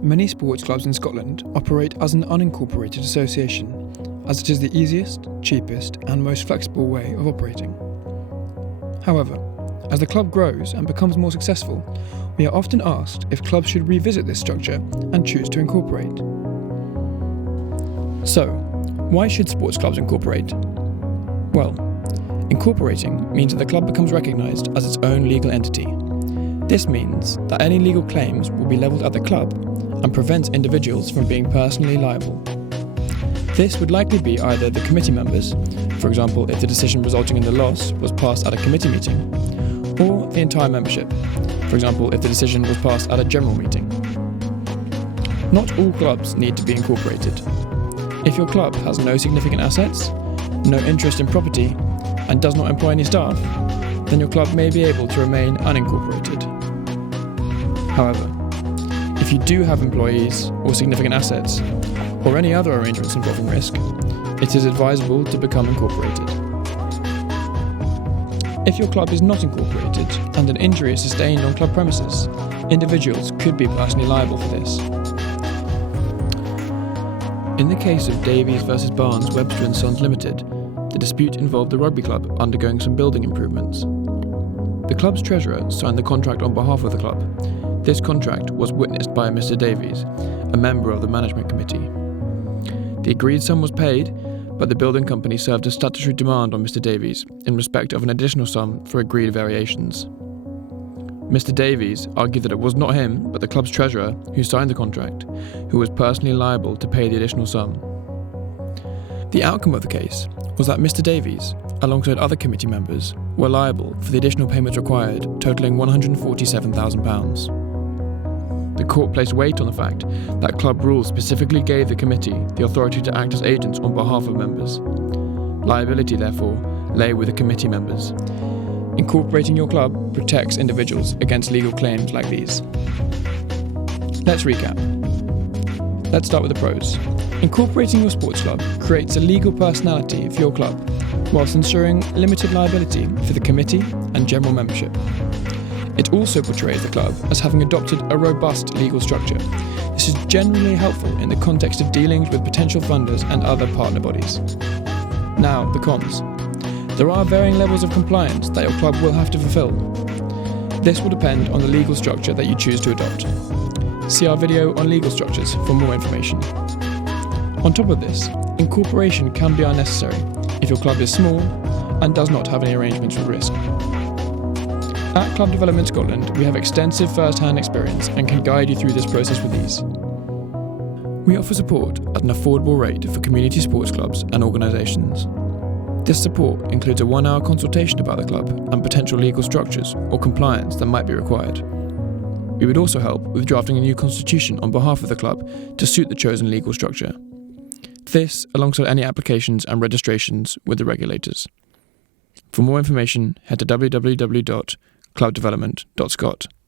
Many sports clubs in Scotland operate as an unincorporated association, as it is the easiest, cheapest and most flexible way of operating. However, as the club grows and becomes more successful, we are often asked if clubs should revisit this structure and choose to incorporate. So, why should sports clubs incorporate? Well, incorporating means that the club becomes recognised as its own legal entity. This means that any legal claims will be levelled at the club and prevents individuals from being personally liable. This would likely be either the committee members, for example if the decision resulting in the loss was passed at a committee meeting, or the entire membership, for example if the decision was passed at a general meeting. Not all clubs need to be incorporated. If your club has no significant assets, no interest in property, and does not employ any staff, then your club may be able to remain unincorporated. However, if you do have employees or significant assets, or any other arrangements involving risk, it is advisable to become incorporated. If your club is not incorporated and an injury is sustained on club premises, individuals could be personally liable for this. In the case of Davies v Barnes, Webster & Sons Limited, the dispute involved the rugby club undergoing some building improvements. The club's treasurer signed the contract on behalf of the club. This contract was witnessed by Mr. Davies, a member of the management committee. The agreed sum was paid, but the building company served a statutory demand on Mr. Davies in respect of an additional sum for agreed variations. Mr. Davies argued that it was not him, but the club's treasurer, who signed the contract, who was personally liable to pay the additional sum. The outcome of the case was that Mr. Davies, alongside other committee members, were liable for the additional payments required, totalling £147,000. The court placed weight on the fact that club rules specifically gave the committee the authority to act as agents on behalf of members. Liability, therefore, lay with the committee members. Incorporating your club protects individuals against legal claims like these. Let's recap. Let's start with the pros. Incorporating your sports club creates a legal personality for your club, whilst ensuring limited liability for the committee and general membership. It also portrays the club as having adopted a robust legal structure. This is generally helpful in the context of dealings with potential funders and other partner bodies. Now, the cons. There are varying levels of compliance that your club will have to fulfill. This will depend on the legal structure that you choose to adopt. See our video on legal structures for more information. On top of this, incorporation can be unnecessary if your club is small and does not have any arrangements for risk. At Club Development Scotland, we have extensive first-hand experience and can guide you through this process with ease. We offer support at an affordable rate for community sports clubs and organisations. This support includes a 1-hour consultation about the club and potential legal structures or compliance that might be required. We would also help with drafting a new constitution on behalf of the club to suit the chosen legal structure. This alongside any applications and registrations with the regulators. For more information, head to www.clubdevelopment.scot.